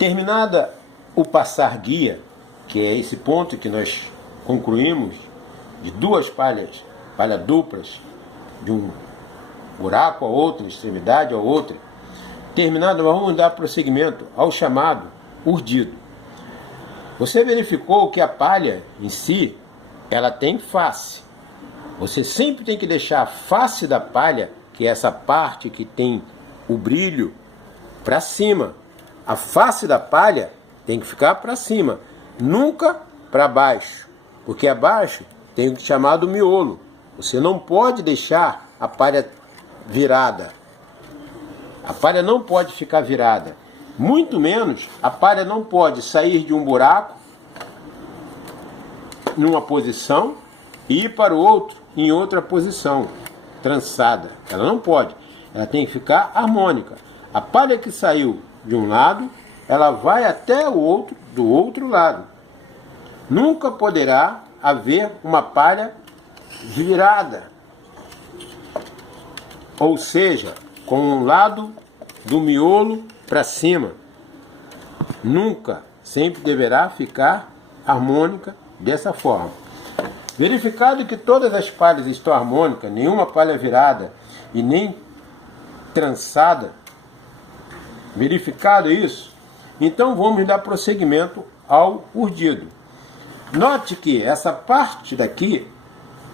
Terminada o passar guia, que é esse ponto que nós concluímos, de duas palhas duplas, de um buraco a outra, extremidade a outra, terminado, nós vamos dar prosseguimento ao chamado urdido. Você verificou que a palha em si, ela tem face. Você sempre tem que deixar a face da palha, que é essa parte que tem o brilho, para cima. A face da palha tem que ficar para cima, nunca para baixo, porque abaixo tem o chamado miolo. Você não pode deixar a palha virada. A palha não pode ficar virada. Muito menos a palha não pode sair de um buraco numa posição e ir para o outro em outra posição, trançada. Ela não pode. Ela tem que ficar harmônica. A palha que saiu de um lado, ela vai até o outro, do outro lado. Nunca poderá haver uma palha virada, ou seja, com um lado do miolo para cima. Nunca, sempre deverá ficar harmônica dessa forma. Verificado que todas as palhas estão harmônicas, nenhuma palha virada e nem trançada, verificado isso, então vamos dar prosseguimento ao urdido. Note que essa parte daqui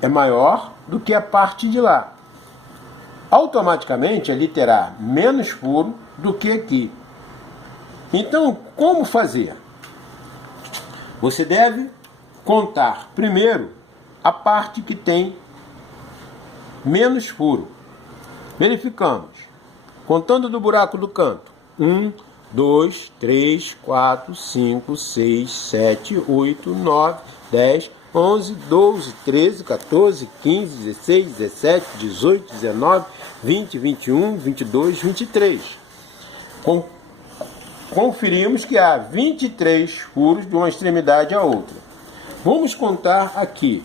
é maior do que a parte de lá. Automaticamente ali terá menos furo do que aqui. Então, como fazer? Você deve contar primeiro a parte que tem menos furo. Verificamos. Contando do buraco do canto. 1, 2, 3, 4, 5, 6, 7, 8, 9, 10, 11, 12, 13, 14, 15, 16, 17, 18, 19, 20, 21, 22, 23. Conferimos que há 23 furos de uma extremidade à outra. Vamos contar aqui.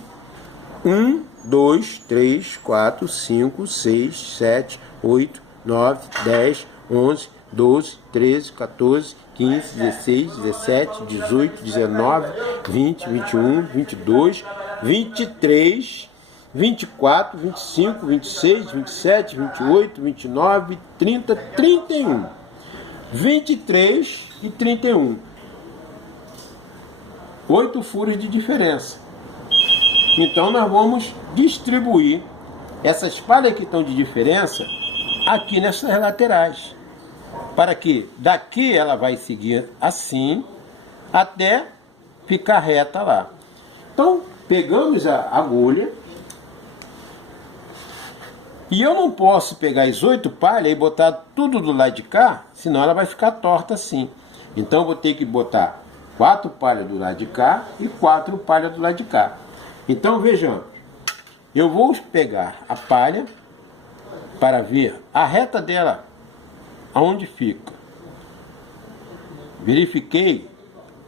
1, 2, 3, 4, 5, 6, 7, 8, 9, 10, 11, 12, 13, 14, 15, 16, 17, 18, 19, 20, 21, 22, 23, 24, 25, 26, 27, 28, 29, 30, 31. 23 e 31. 8 furos de diferença. Então nós vamos distribuir essas palhas que estão de diferença aqui nessas laterais, para que daqui ela vai seguir assim até ficar reta lá. Então pegamos a agulha, e eu não posso pegar as 8 palhas e botar tudo do lado de cá, senão ela vai ficar torta assim. Então eu vou ter que botar 4 palhas do lado de cá e 4 palhas do lado de cá. Então vejamos, eu vou pegar a palha para ver a reta dela, aonde fica. Verifiquei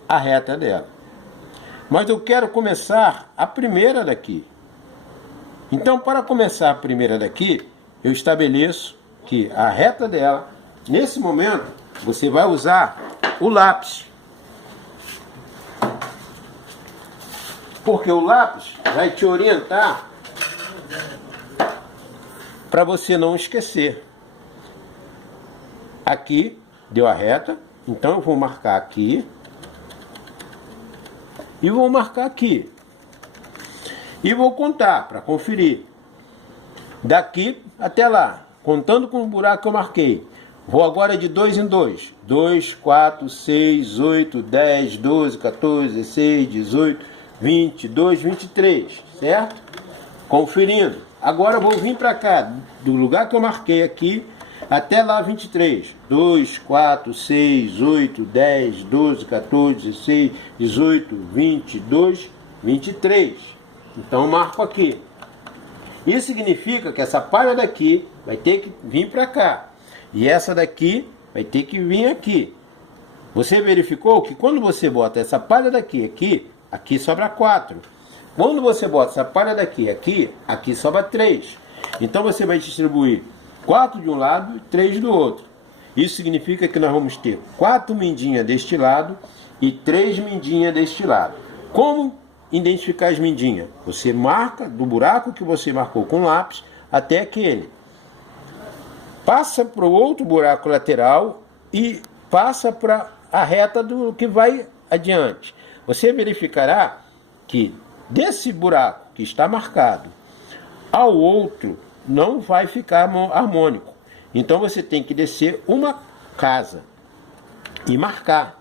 a reta dela. Mas eu quero começar a primeira daqui. Então, para começar a primeira daqui, eu estabeleço que a reta dela, nesse momento, você vai usar o lápis. Porque o lápis vai te orientar para você não esquecer. Aqui deu a reta, então eu vou marcar aqui e vou marcar aqui. E vou contar para conferir. Daqui até lá, contando com o buraco que eu marquei. Vou agora de 2 em 2. 2, 4, 6, 8, 10, 12, 14, 16, 18, 22, 23. Certo? Conferindo. Agora eu vou vir para cá, do lugar que eu marquei aqui, até lá 23. 2, 4, 6, 8, 10, 12, 14, 16, 18, 22, 23. Então eu marco aqui. Isso significa que essa palha daqui vai ter que vir para cá. E essa daqui vai ter que vir aqui. Você verificou que quando você bota essa palha daqui aqui, aqui sobra 4. Quando você bota essa palha daqui aqui, aqui sobra 3. Então você vai distribuir 4 de um lado e 3 do outro. Isso significa que nós vamos ter 4 mindinhas deste lado e 3 mindinhas deste lado. Como identificar as mindinhas? Você marca do buraco que você marcou com lápis até aquele. Passa para o outro buraco lateral e passa para a reta do que vai adiante. Você verificará que desse buraco que está marcado ao outro não vai ficar harmônico. Então você tem que descer uma casa e marcar.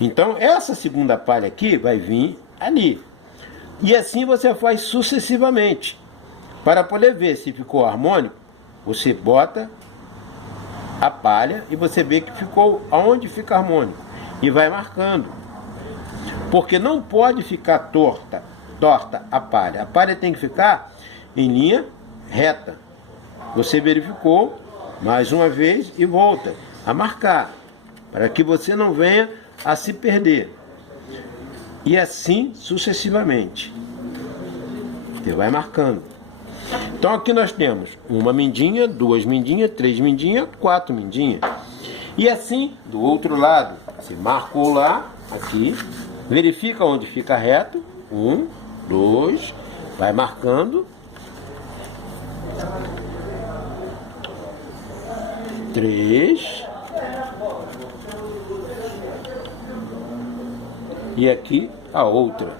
Então essa segunda palha aqui vai vir ali. E assim você faz sucessivamente. Para poder ver se ficou harmônico, você bota a palha e você vê que ficou aonde fica harmônico. E vai marcando. Porque não pode ficar torta a palha. A palha tem que ficar em linha reta. Você verificou mais uma vez e volta a marcar, para que você não venha a se perder. E assim sucessivamente. Você vai marcando. Então aqui nós temos uma mindinha, 2 mindinhas, 3 mindinhas, 4 mindinhas. E assim, do outro lado, você marcou lá, aqui, verifica onde fica reto. 1, 2, vai marcando. 3. E aqui a outra.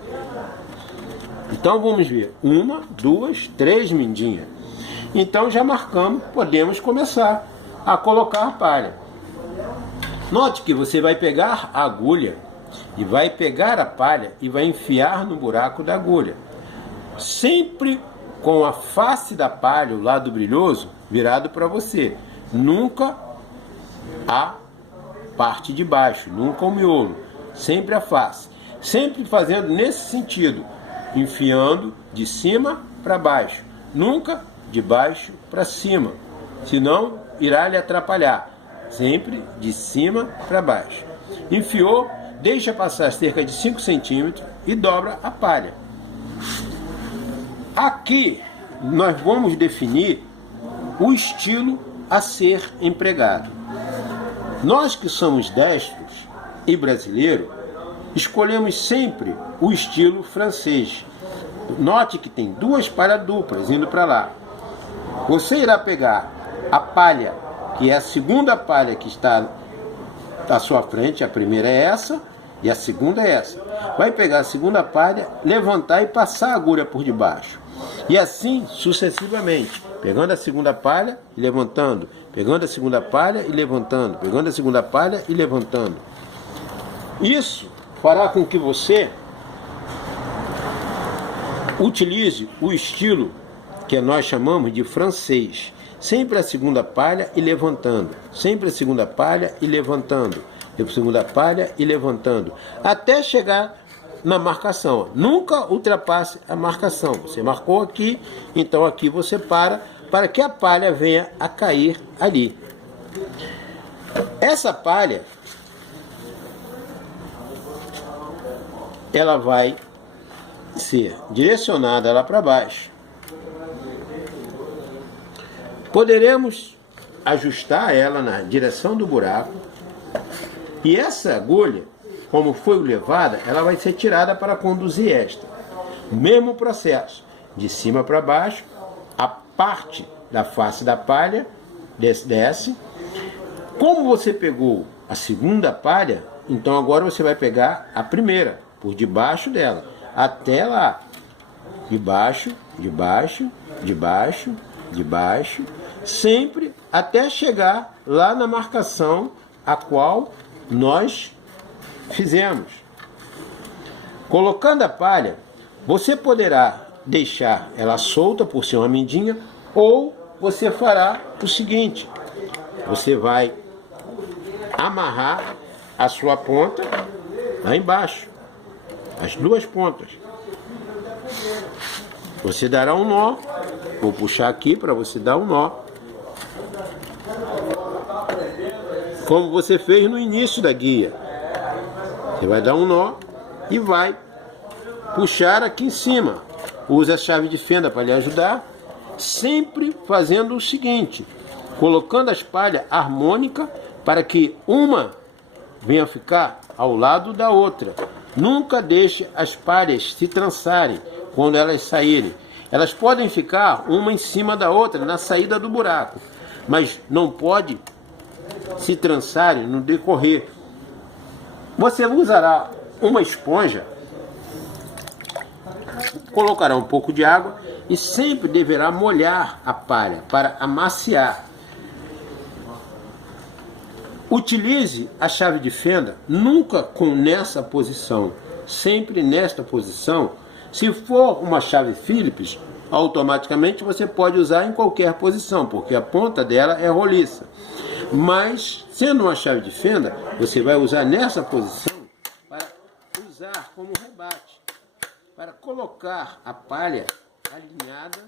Então vamos ver. 1, 2, 3 mindinhas. Então já marcamos, podemos começar a colocar a palha. Note que você vai pegar a agulha e vai pegar a palha e vai enfiar no buraco da agulha. Sempre com a face da palha, o lado brilhoso, virado para você. Nunca a parte de baixo, nunca o miolo. Sempre a face. Sempre fazendo nesse sentido, enfiando de cima para baixo. Nunca de baixo para cima, senão irá lhe atrapalhar. Sempre de cima para baixo. Enfiou, deixa passar cerca de 5 centímetros e dobra a palha. Aqui nós vamos definir o estilo a ser empregado. Nós que somos destros e brasileiros, escolhemos sempre o estilo francês. Note que tem 2 palhas duplas indo para lá. Você irá pegar a palha, que é a segunda palha que está à sua frente, a primeira é essa e a segunda é essa. Vai pegar a segunda palha, levantar e passar a agulha por debaixo. E assim sucessivamente, pegando a segunda palha e levantando, pegando a segunda palha e levantando, pegando a segunda palha e levantando. Isso fará com que você utilize o estilo que nós chamamos de francês. Sempre a segunda palha e levantando, sempre a segunda palha e levantando, a segunda palha e levantando, até chegar na marcação. Nunca ultrapasse a marcação. Você marcou aqui, então aqui você para que a palha venha a cair ali. Essa palha, ela vai ser direcionada lá para baixo. Poderemos ajustar ela na direção do buraco. E essa agulha, como foi levada, ela vai ser tirada para conduzir esta. Mesmo processo, de cima para baixo, a parte da face da palha desce. Como você pegou a segunda palha, então agora você vai pegar a primeira, por debaixo dela, até lá. De baixo, de baixo, de baixo, de baixo, sempre até chegar lá na marcação a qual nós fizemos. Colocando a palha, você poderá deixar ela solta por ser uma mindinha, ou você fará o seguinte: você vai amarrar a sua ponta lá embaixo, as 2 pontas. Você dará um nó. Vou puxar aqui para você dar um nó, como você fez no início da guia. Você vai dar um nó e vai puxar aqui em cima. Use a chave de fenda para lhe ajudar, sempre fazendo o seguinte: colocando as palhas harmônicas para que uma venha ficar ao lado da outra. Nunca deixe as palhas se trançarem quando elas saírem. Elas podem ficar uma em cima da outra na saída do buraco, mas não pode se trançarem no decorrer. Você usará uma esponja, colocará um pouco de água e sempre deverá molhar a palha para amaciar. Utilize a chave de fenda nunca nessa posição, sempre nesta posição. Se for uma chave Phillips, automaticamente você pode usar em qualquer posição, porque a ponta dela é roliça. Mas, sendo uma chave de fenda, você vai usar nessa posição para usar como rebate, para colocar a palha alinhada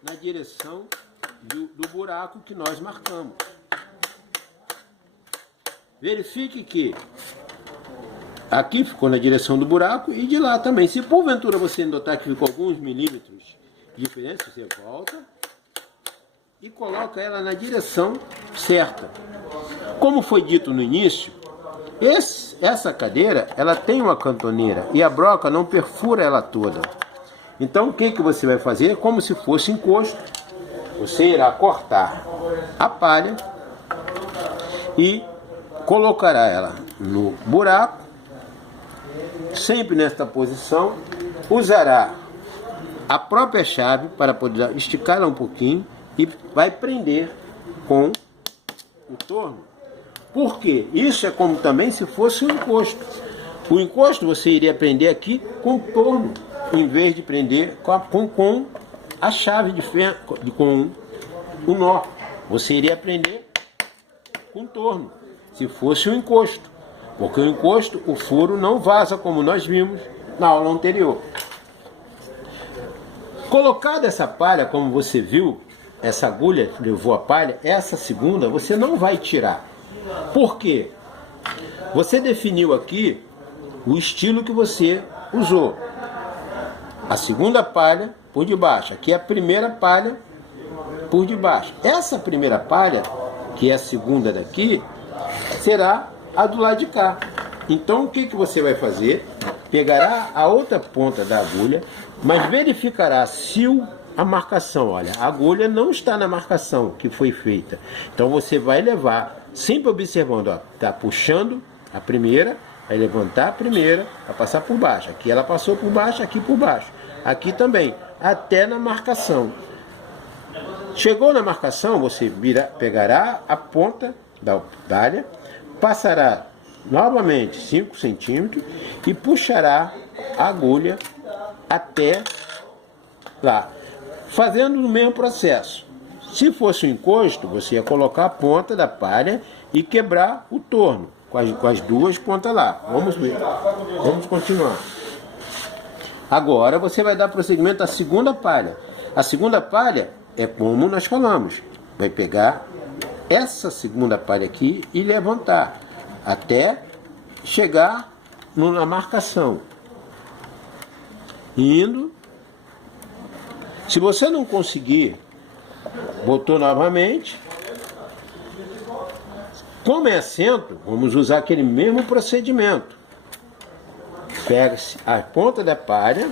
na direção do buraco que nós marcamos. Verifique que aqui ficou na direção do buraco e de lá também. Se porventura você notar que ficou alguns milímetros de diferença, você volta e coloca ela na direção certa. Como foi dito no início, essa cadeira ela tem uma cantoneira e a broca não perfura ela toda. Então o que você vai fazer? Como se fosse encosto, você irá cortar a palha e colocará ela no buraco, sempre nesta posição. Usará a própria chave para poder esticá-la um pouquinho e vai prender com o torno. Por quê? Isso é como também se fosse um encosto. O encosto você iria prender aqui com o torno, em vez de prender com a chave de fenda, com o nó. Você iria prender com o torno, se fosse um encosto. Porque o encosto, o furo não vaza, como nós vimos na aula anterior. Colocada essa palha, como você viu, essa agulha que levou a palha, essa segunda você não vai tirar. Por quê? Você definiu aqui o estilo que você usou. A segunda palha por debaixo. Aqui é a primeira palha por debaixo. Essa primeira palha, que é a segunda daqui, será a do lado de cá. Então o que você vai fazer? Pegará a outra ponta da agulha, mas verificará se a marcação, olha, a agulha não está na marcação que foi feita. Então você vai levar, sempre observando, ó, tá puxando a primeira, vai levantar a primeira, vai passar por baixo. Aqui ela passou por baixo, aqui por baixo. Aqui também, até na marcação. Chegou na marcação, você pegará a ponta da palha, passará novamente 5 centímetros e puxará a agulha até lá, fazendo o mesmo processo. Se fosse um encosto, você ia colocar a ponta da palha e quebrar o torno com as duas pontas lá. Vamos ver, vamos continuar. Agora você vai dar prosseguimento à segunda palha. A segunda palha é como nós falamos, vai pegar essa segunda palha aqui e levantar até chegar na marcação, indo. Se você não conseguir, botou novamente. Como é assento, vamos usar aquele mesmo procedimento. Pega-se a ponta da palha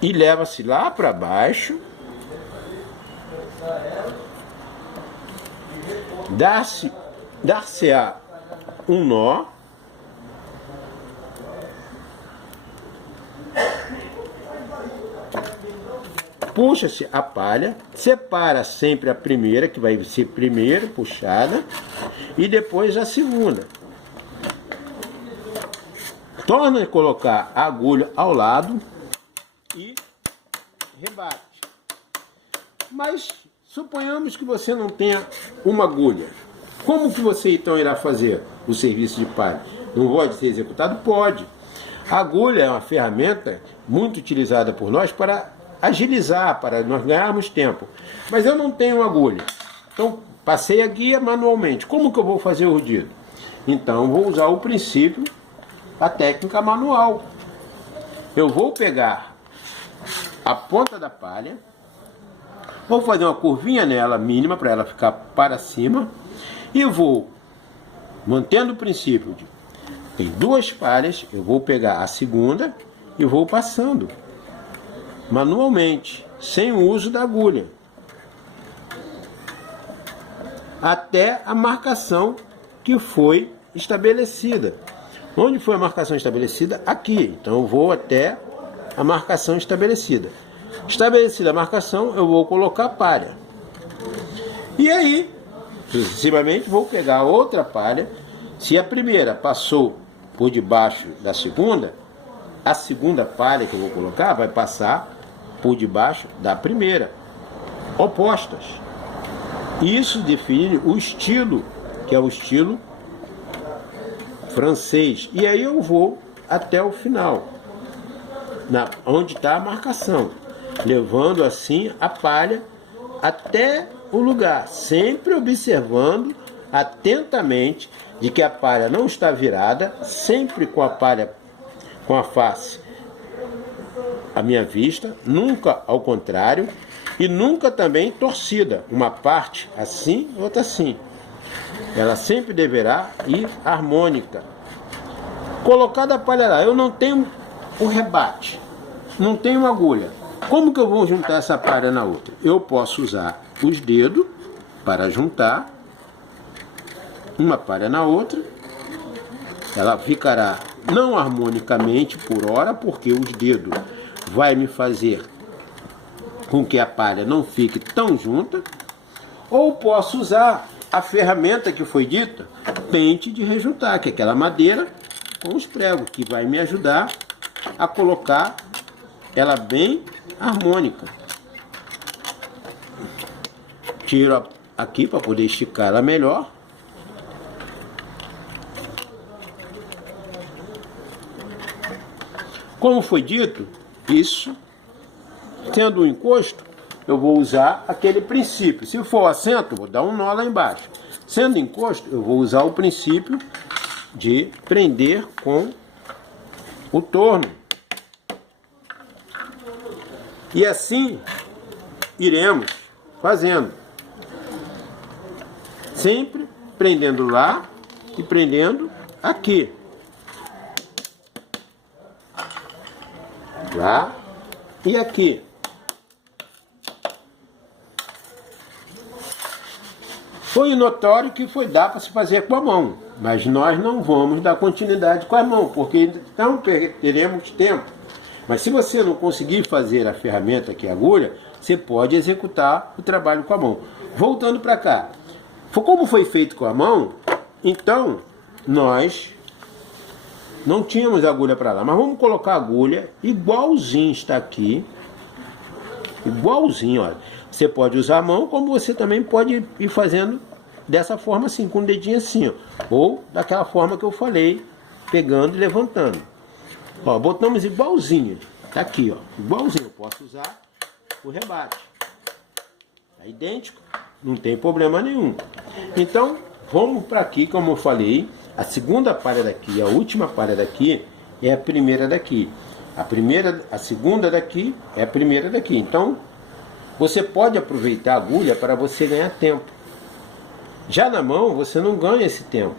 e leva-se lá para baixo. Dar-se-á um nó. Puxa-se a palha, separa sempre a primeira, que vai ser primeiro puxada, e depois a segunda. Torna a colocar a agulha ao lado e rebate. Mas suponhamos que você não tenha uma agulha. Como que você então irá fazer o serviço de palha? Não pode ser executado? Pode. A agulha é uma ferramenta muito utilizada por nós para agilizar, para nós ganharmos tempo. Mas eu não tenho agulha. Então, passei a guia manualmente. Como que eu vou fazer o rudido? Então, vou usar o princípio da técnica manual. Eu vou pegar a ponta da palha, Vou fazer uma curvinha nela mínima para ela ficar para cima e vou, mantendo o princípio de tem duas palhas, eu vou pegar a segunda e vou passando manualmente, sem o uso da agulha, até a marcação que foi estabelecida. Onde foi a marcação estabelecida? Aqui. Então eu vou até a marcação estabelecida. Estabelecida a marcação, eu vou colocar a palha. E aí, sucessivamente, vou pegar outra palha. Se a primeira passou por debaixo da segunda, a segunda palha que eu vou colocar vai passar por debaixo da primeira. Opostas. Isso define o estilo, que é o estilo francês. E aí eu vou até o final, onde está a marcação, levando assim a palha até o lugar, sempre observando atentamente de que a palha não está virada, sempre com a palha com a face à minha vista, nunca ao contrário, e nunca também torcida, uma parte assim, outra assim. Ela sempre deverá ir harmônica. Colocada a palha lá, eu não tenho o rebate, não tenho agulha. Como que eu vou juntar essa palha na outra? Eu posso usar os dedos para juntar uma palha na outra. Ela ficará não harmonicamente por hora, porque os dedos vai me fazer com que a palha não fique tão junta. Ou posso usar a ferramenta que foi dita, pente de rejuntar, que é aquela madeira com os pregos, que vai me ajudar a colocar ela bem harmônica. Tiro aqui para poder esticar ela melhor. Como foi dito, isso, tendo um encosto, eu vou usar aquele princípio. Se for assento, vou dar um nó lá embaixo. Sendo encosto, eu vou usar o princípio de prender com o torno. E assim iremos fazendo. Sempre prendendo lá e prendendo aqui. Lá e aqui. Foi notório que dá para se fazer com a mão, mas nós não vamos dar continuidade com a mão, porque então teremos tempo. Mas se você não conseguir fazer a ferramenta que é a agulha, você pode executar o trabalho com a mão. Voltando para cá, como foi feito com a mão, então nós não tínhamos agulha para lá, mas vamos colocar a agulha igualzinho está aqui, igualzinho, olha. Você pode usar a mão, como você também pode ir fazendo dessa forma assim, com o dedinho assim, ó, ou daquela forma que eu falei, pegando e levantando. Ó, botamos igualzinho, tá aqui, ó, igualzinho. Eu posso usar o rebate, é idêntico, não tem problema nenhum. Então, vamos para aqui, como eu falei, a segunda palha daqui, a última palha daqui é a primeira daqui. A segunda daqui é a primeira daqui. Então, você pode aproveitar a agulha para você ganhar tempo. Já na mão, você não ganha esse tempo,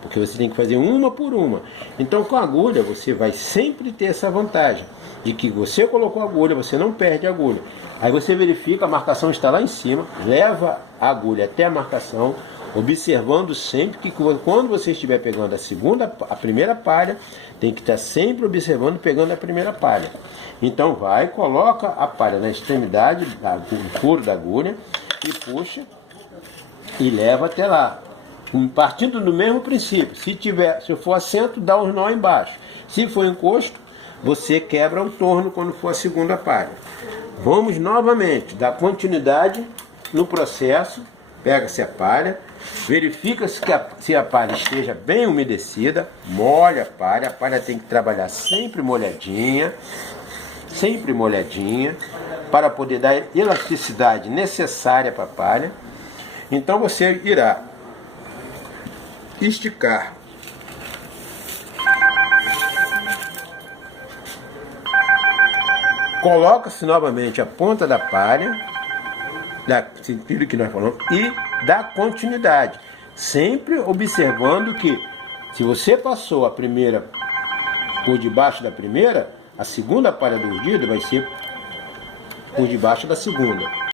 porque você tem que fazer uma por uma. Então, com a agulha, você vai sempre ter essa vantagem, de que você colocou a agulha, você não perde a agulha. Aí você verifica, a marcação está lá em cima, leva a agulha até a marcação, observando sempre que quando você estiver pegando a primeira palha, tem que estar sempre observando pegando a primeira palha. Então coloca a palha na extremidade do furo da agulha e puxa e leva até lá. Partindo do mesmo princípio, se for assento, dá um nó embaixo. Se for encosto, você quebra o torno quando for a segunda palha. Vamos novamente dar continuidade no processo. Pega-se a palha, verifica se a palha esteja bem umedecida, molha a palha tem que trabalhar sempre molhadinha, para poder dar elasticidade necessária para a palha. Então você irá esticar coloca-se novamente a ponta da palha sentido que nós falamos, e da continuidade. Sempre observando que se você passou a primeira por debaixo da primeira, a segunda palha do urdido vai ser por debaixo da segunda.